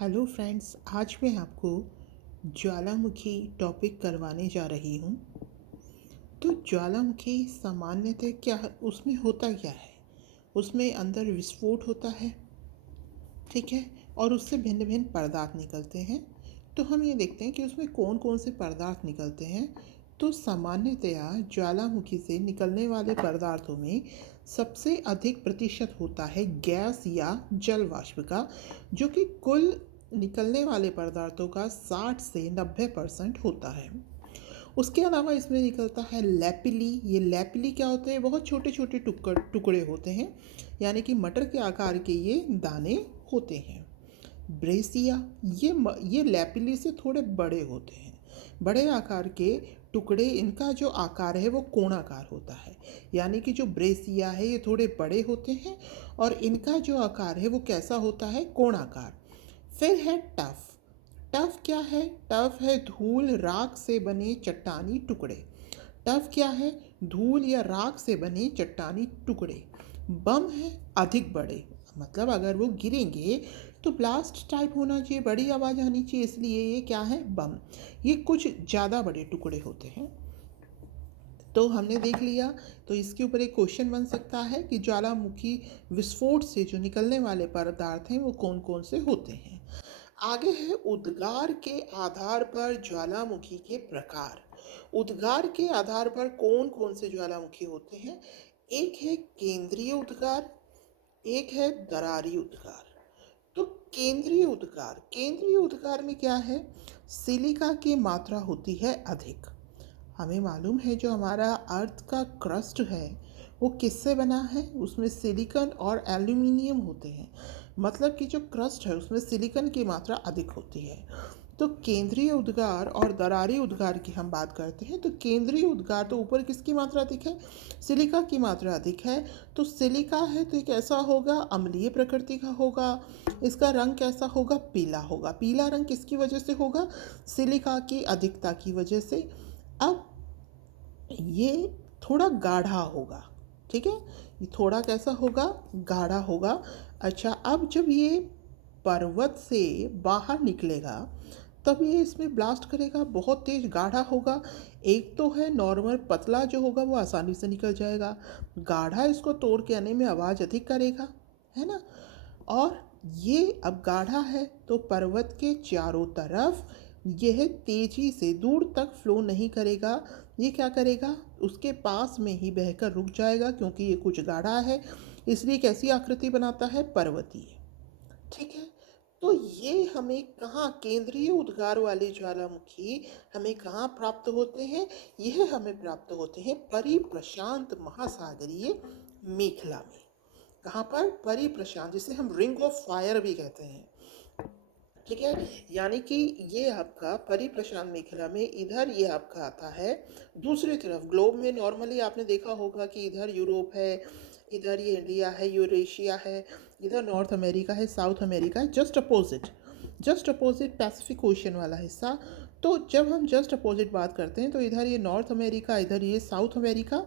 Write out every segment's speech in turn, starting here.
Hello friends, आज मैं आपको ज्वालामुखी टॉपिक करवाने जा रही हूँ। तो ज्वालामुखी सामान्यतः क्या उसमें होता क्या है? उसमें अंदर विस्फोट होता है, ठीक है, और उससे भिन्न भिन्न पदार्थ निकलते हैं। तो हम ये देखते हैं कि उसमें कौन कौन से पदार्थ निकलते हैं। तो सामान्यतया ज्वालामुखी से निकलने वाले पदार्थों में सबसे अधिक प्रतिशत होता है गैस या जल वाष्प का, जो कि कुल निकलने वाले पदार्थों का 60 से 90% होता है। उसके अलावा इसमें निकलता है लैपिली। ये लैपिली क्या होते हैं? बहुत छोटे छोटे टुकड़े होते हैं, यानी कि मटर के आकार के ये दाने होते हैं। ब्रेसिया, ये लैपिली से थोड़े बड़े होते हैं, बड़े आकार के टुकड़े। इनका जो आकार है वो कोणाकार होता है, यानी कि जो ब्रेसिया है ये थोड़े बड़े होते हैं और इनका जो आकार है वो कैसा होता है? कोणाकार। फिर है टफ। टफ क्या है? टफ है धूल राख से बने चट्टानी टुकड़े। टफ क्या है? धूल या राख से बने चट्टानी टुकड़े। बम है अधिक बड़े, मतलब अगर वो गिरेंगे तो ब्लास्ट टाइप होना चाहिए, बड़ी आवाज़ आनी चाहिए, इसलिए ये क्या है? बम। ये कुछ ज़्यादा बड़े टुकड़े होते हैं। तो हमने देख लिया। तो इसके ऊपर एक क्वेश्चन बन सकता है कि ज्वालामुखी विस्फोट से जो निकलने वाले पदार्थ हैं वो कौन कौन से होते हैं। आगे है उद्गार के आधार पर ज्वालामुखी के प्रकार। उद्गार के आधार पर कौन कौन से ज्वालामुखी होते हैं? एक है केंद्रीय उद्गार, एक है दरारी उद्गार। तो केंद्रीय उद्गार में क्या है? सिलिका की मात्रा होती है अधिक। हमें मालूम है जो हमारा अर्थ का क्रस्ट है वो किससे बना है? उसमें सिलिकॉन और एल्यूमिनियम होते हैं, मतलब कि जो क्रस्ट है उसमें सिलिकॉन की मात्रा अधिक होती है। तो केंद्रीय उद्गार और दरारी उद्गार की हम बात करते हैं। तो केंद्रीय उद्गार तो ऊपर किसकी मात्रा अधिक है? सिलिका की मात्रा अधिक है। तो सिलिका है तो ये कैसा होगा? अम्लीय प्रकृति का होगा। इसका रंग कैसा होगा? पीला होगा। पीला रंग किसकी वजह से होगा? सिलिका की अधिकता की वजह से। अब ये थोड़ा गाढ़ा होगा, ठीक है, ये थोड़ा कैसा होगा? गाढ़ा होगा। अच्छा, अब जब ये पर्वत से बाहर निकलेगा तब ये इसमें ब्लास्ट करेगा, बहुत तेज गाढ़ा होगा। एक तो है नॉर्मल पतला जो होगा वो आसानी से निकल जाएगा, गाढ़ा इसको तोड़ के आने में आवाज़ अधिक करेगा, है ना। और ये अब गाढ़ा है तो पर्वत के चारों तरफ यह तेजी से दूर तक फ्लो नहीं करेगा। ये क्या करेगा? उसके पास में ही बहकर रुक जाएगा, क्योंकि ये कुछ गाढ़ा है, इसलिए कैसी आकृति बनाता है? पर्वतीय, ठीक है। तो ये हमें कहाँ, केंद्रीय उद्गार वाले ज्वालामुखी हमें कहाँ प्राप्त होते हैं? यह हमें प्राप्त होते हैं परिप्रशांत महासागरीय मेखला में। कहाँ पर? परिप्रशांत, जिसे हम रिंग ऑफ फायर भी कहते हैं, ठीक है। यानी कि ये आपका परिप्रशांत मेखला में इधर ये आपका आता है। दूसरी तरफ ग्लोब में नॉर्मली आपने देखा होगा कि इधर यूरोप है, इधर ये इंडिया है, यूरेशिया है, इधर नॉर्थ अमेरिका है, साउथ अमेरिका है, जस्ट अपोजिट पैसिफिक ओशन वाला हिस्सा। तो जब हम जस्ट अपोजिट बात करते हैं तो इधर ये नॉर्थ अमेरिका, इधर ये साउथ अमेरिका,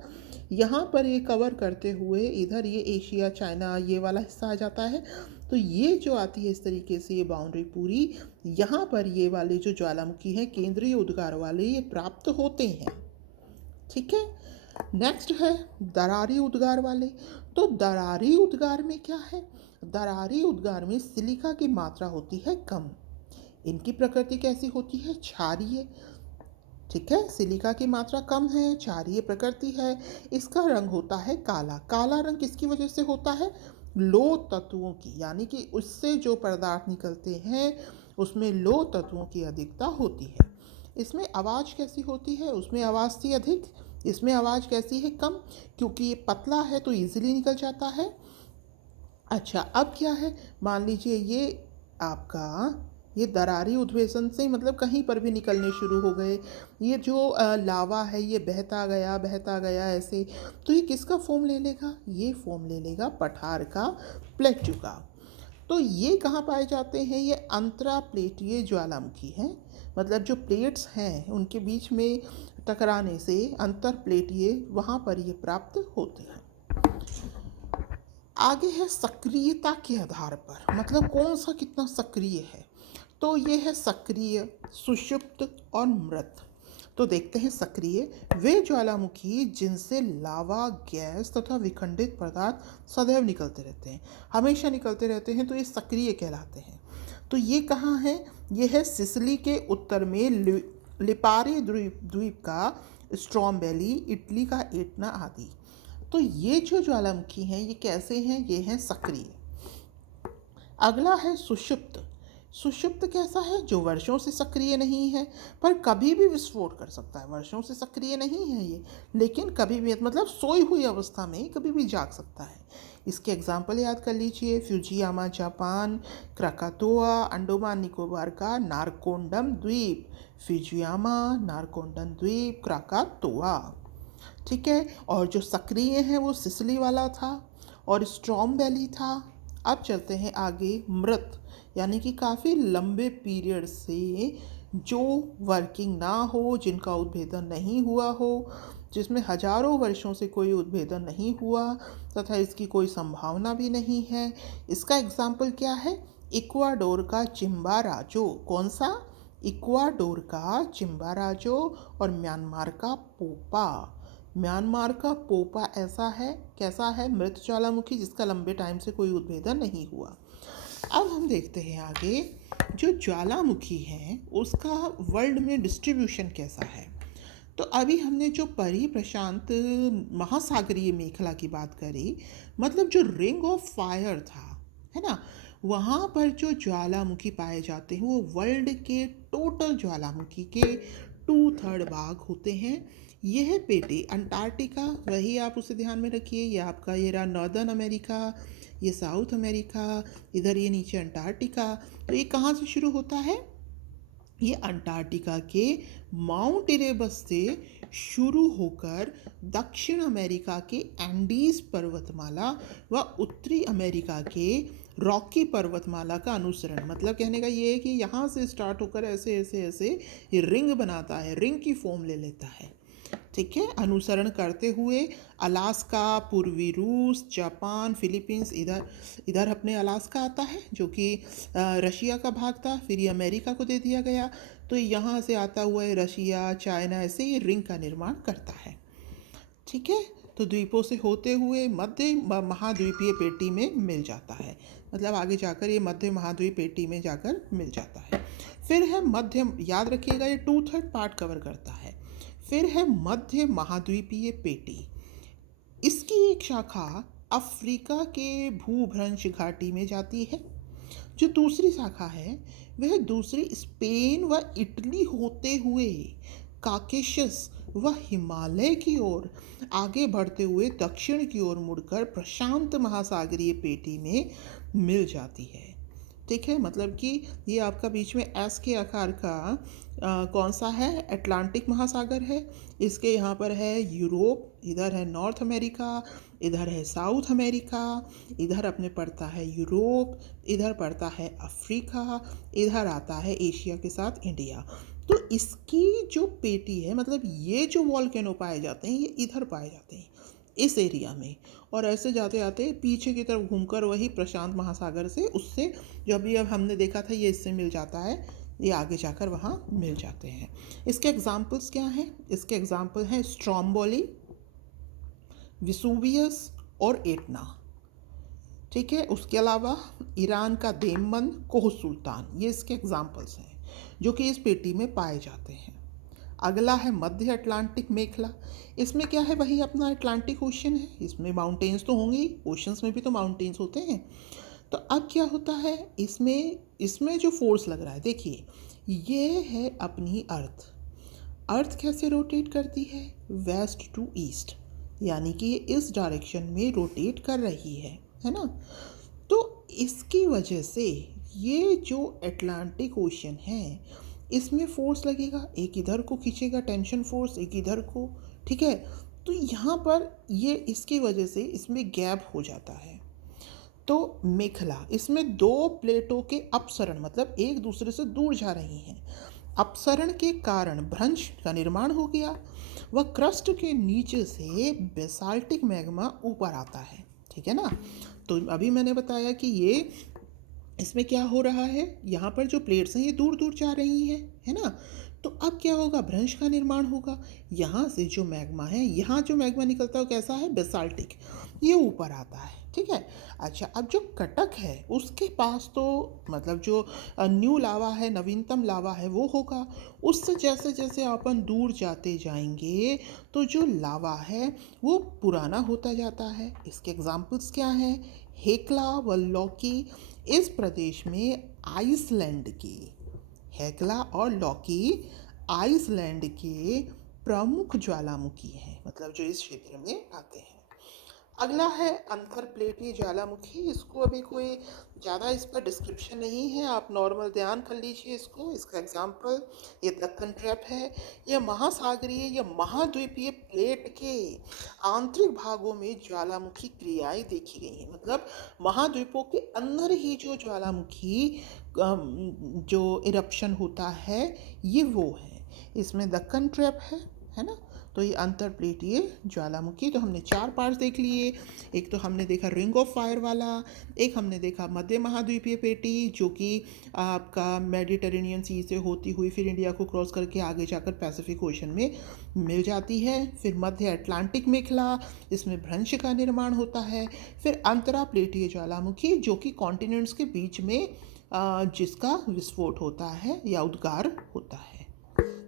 यहाँ पर ये कवर करते हुए इधर ये एशिया, चाइना, ये वाला हिस्सा आ जाता है। तो ये जो आती है इस तरीके से ये बाउंड्री पूरी, यहाँ पर ये वाले जो ज्वालामुखी हैं केंद्रीय उद्गार वाले, ये प्राप्त होते हैं, ठीक है। नेक्स्ट है दरारी उद्गार वाले। तो दरारी उद्गार में क्या है? दरारी उद्गार में सिलिका की मात्रा होती है कम। इनकी प्रकृति कैसी होती है? क्षारीय, ठीक है। सिलिका की मात्रा कम है, क्षारीय प्रकृति है। इसका रंग होता है काला। काला रंग किसकी वजह से होता है? लो तत्वों की, यानी कि उससे जो पदार्थ निकलते हैं उसमें लो तत्वों की अधिकता होती है। इसमें आवाज़ कैसी होती है? उसमें आवाज़ थी अधिक, इसमें आवाज़ कैसी है? कम, क्योंकि ये पतला है तो इजीली निकल जाता है। अच्छा, अब क्या है? मान लीजिए ये आपका ये दरारी उद्वेसन से मतलब कहीं पर भी निकलने शुरू हो गए। ये जो लावा है ये बहता गया ऐसे, तो ये किसका फॉर्म ले लेगा? ये फॉर्म ले लेगा पठार का, प्लेट्यू का। तो ये कहाँ पाए जाते हैं? ये अंतरा प्लेटीय ज्वालामुखी हैं, मतलब जो प्लेट्स हैं उनके बीच में टकराने से अंतर प्लेटीय, वहाँ पर ये प्राप्त होते हैं। आगे है सक्रियता के आधार पर, मतलब कौन सा कितना सक्रिय है। तो ये है सक्रिय, सुषुप्त और मृत। तो देखते हैं सक्रिय, वे ज्वालामुखी जिनसे लावा, गैस तथा विखंडित पदार्थ सदैव निकलते रहते हैं, हमेशा निकलते रहते हैं, तो ये सक्रिय कहलाते हैं। तो ये कहाँ है? ये है सिसिली के उत्तर में लिपारी द्वीप द्वीप का स्ट्रॉम्बेली, इटली का एटना आदि। तो ये जो ज्वालामुखी हैं ये कैसे हैं? ये हैं सक्रिय। अगला है सुषुप्त। सुषुप्त कैसा है? जो वर्षों से सक्रिय नहीं है पर कभी भी विस्फोट कर सकता है। वर्षों से सक्रिय नहीं है ये, लेकिन कभी भी, मतलब सोई हुई अवस्था में कभी भी जाग सकता है। इसके एग्जाम्पल याद कर लीजिए, फ्यूजियामा जापान, क्राकातोआ अंडोमान निकोबार का नारकोंडम द्वीप, फ्यूजियामा, नारकोंडम द्वीप, क्राकातोआ। ठीक है, और जो सक्रिय है वो सिसिली वाला था और स्ट्रॉम वैली था। अब चलते हैं आगे, मृत, यानी कि काफ़ी लंबे पीरियड से जो वर्किंग ना हो, जिनका उद्भेदन नहीं हुआ हो, जिसमें हजारों वर्षों से कोई उद्भेदन नहीं हुआ तथा इसकी कोई संभावना भी नहीं है। इसका एग्जाम्पल क्या है? इक्वाडोर का चिम्बाराजो। कौन सा? इक्वाडोर का चिम्बाराजो और म्यांमार का पोपा। म्यांमार का पोपा ऐसा है, कैसा है? मृत ज्वालामुखी जिसका लंबे टाइम से कोई उद्भेदन नहीं हुआ। अब हम देखते हैं आगे, जो ज्वालामुखी है उसका वर्ल्ड में डिस्ट्रीब्यूशन कैसा है। तो अभी हमने जो परिप्रशांत महासागरीय मेखला की बात करी, मतलब जो रिंग ऑफ फायर था, है ना, वहाँ पर जो ज्वालामुखी पाए जाते हैं वो वर्ल्ड के टोटल ज्वालामुखी के 2/3 भाग होते हैं। यह है पेटी अंटार्कटिका, वही आप उसे ध्यान में रखिए। ये आपका ये रहा नॉर्दर्न अमेरिका, ये साउथ अमेरिका, इधर ये नीचे अंटार्कटिका। तो ये कहाँ से शुरू होता है? ये अंटार्कटिका के माउंट इरेबस से शुरू होकर दक्षिण अमेरिका के एंडीज पर्वतमाला व उत्तरी अमेरिका के रॉकी पर्वतमाला का अनुसरण, मतलब कहने का ये है कि यहाँ से स्टार्ट होकर ऐसे ऐसे ऐसे ये रिंग बनाता है, रिंग की फॉर्म ले लेता है। ठीक है, अनुसरण करते हुए अलास्का, पूर्वी रूस, जापान, फिलीपींस, इधर इधर अपने अलास्का आता है जो कि रशिया का भाग था, फिर ये अमेरिका को दे दिया गया। तो यहाँ से आता हुआ है रशिया, चाइना, ऐसे ये रिंग का निर्माण करता है। ठीक है, तो द्वीपों से होते हुए मध्य महाद्वीपीय पेटी में मिल जाता है, मतलब आगे जाकर ये मध्य महाद्वीप पेटी में जाकर मिल जाता है। फिर है मध्य, याद रखिएगा ये 2/3 पार्ट कवर करता है। फिर है मध्य महाद्वीपीय पेटी। इसकी एक शाखा अफ्रीका के भूभ्रंश घाटी में जाती है। जो दूसरी शाखा है वह दूसरी स्पेन व इटली होते हुए काकेशस व हिमालय की ओर आगे बढ़ते हुए दक्षिण की ओर मुड़कर प्रशांत महासागरीय पेटी में मिल जाती है। ठीक है, मतलब कि ये आपका बीच में एस के आकार का कौन सा है? अटलांटिक महासागर है। इसके यहाँ पर है यूरोप, इधर है नॉर्थ अमेरिका, इधर है साउथ अमेरिका, इधर अपने पड़ता है यूरोप, इधर पड़ता है अफ्रीका, इधर आता है एशिया के साथ इंडिया। तो इसकी जो पेटी है, मतलब ये जो वॉल्केनो पाए जाते हैं ये इधर पाए जाते हैं इस एरिया में, और ऐसे जाते जाते पीछे की तरफ घूमकर वही प्रशांत महासागर से, उससे जो अभी अब हमने देखा था ये इससे मिल जाता है, ये आगे जाकर वहाँ मिल जाते हैं। इसके एग्जाम्पल्स क्या हैं? इसके एग्जाम्पल हैं स्ट्रॉम्बोली, विसुवियस और एटना। ठीक है, उसके अलावा ईरान का देमबंद, कोह सुल्तान, ये इसके एग्जाम्पल्स हैं जो कि इस पेटी में पाए जाते हैं। अगला है मध्य अटलांटिक मेखला। इसमें क्या है? वही अपना अटलांटिक ओशन है, इसमें माउंटेन्स तो होंगे ही, ओशंस में भी तो माउंटेन्स होते हैं। तो अब क्या होता है इसमें? इसमें जो फोर्स लग रहा है, देखिए ये है अपनी अर्थ। अर्थ कैसे रोटेट करती है? वेस्ट टू ईस्ट, यानी कि ये इस डायरेक्शन में रोटेट कर रही है ना। तो इसकी वजह से ये जो अटलांटिक ओशन है इसमें फोर्स लगेगा, एक इधर को खींचेगा टेंशन फोर्स, एक इधर को। ठीक है, तो यहाँ पर ये इसकी वजह से इसमें गैप हो जाता है। तो मेखला, इसमें दो प्लेटों के अपसरण, मतलब एक दूसरे से दूर जा रही हैं, अपसरण के कारण भ्रंश का निर्माण हो गया व क्रस्ट के नीचे से बेसाल्टिक मैग्मा ऊपर आता है। ठीक है ना, तो अभी मैंने बताया कि ये इसमें क्या हो रहा है, यहाँ पर जो प्लेट्स हैं ये दूर दूर जा रही हैं, है ना। तो अब क्या होगा, भ्रंश का निर्माण होगा। यहाँ से जो मैग्मा है, यहाँ जो मैग्मा निकलता है वो कैसा है, बेसाल्टिक, ये ऊपर आता है, ठीक है। अच्छा, अब जो कटक है उसके पास तो मतलब जो न्यू लावा है, नवीनतम लावा है वो होगा। उससे जैसे जैसे अपन दूर जाते जाएंगे तो जो लावा है वो पुराना होता जाता है। इसके एग्जाम्पल्स क्या हैं, हेक्ला व लौकी इस प्रदेश में आइसलैंड के, हेक्ला और लौकी आइसलैंड के प्रमुख ज्वालामुखी हैं, मतलब जो इस क्षेत्र में आते हैं। अगला है अंतर प्लेटीय ज्वालामुखी। इसको अभी कोई ज़्यादा इस पर डिस्क्रिप्शन नहीं है, आप नॉर्मल ध्यान कर लीजिए इसको। इसका एग्जाम्पल ये दक्कन ट्रैप है। यह महासागरीय या महाद्वीपीय प्लेट के आंतरिक भागों में ज्वालामुखी क्रियाएं देखी गई हैं, मतलब महाद्वीपों के अंदर ही जो ज्वालामुखी जो इरप्शन होता है ये वो है। इसमें दक्कन ट्रैप है ना। तो ये अंतर प्लेटीय ज्वालामुखी, तो हमने 4 पार्ट्स देख लिए। एक तो हमने देखा रिंग ऑफ फायर वाला, एक हमने देखा मध्य महाद्वीपीय पेटी जो कि आपका मेडिटेरेनियन सी से होती हुई फिर इंडिया को क्रॉस करके आगे जाकर पैसिफिक ओशन में मिल जाती है। फिर मध्य अटलांटिक मेखला, इसमें भ्रंश का निर्माण होता है। फिर अंतरा प्लेटीय ज्वालामुखी जो कि कॉन्टिनेंट्स के बीच में जिसका विस्फोट होता है या उद्गार होता है।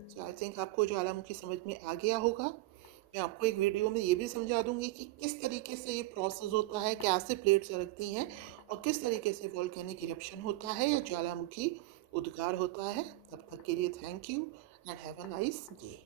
सो आई थिंक आपको ज्वालामुखी समझ में आ गया होगा। मैं आपको एक वीडियो में ये भी समझा दूंगी कि किस तरीके से ये प्रोसेस होता है, कैसे प्लेट्स लगती हैं और किस तरीके से वॉल्केनिक इरप्शन होता है या ज्वालामुखी उद्गार होता है। तब तक के लिए thank you and have a nice day.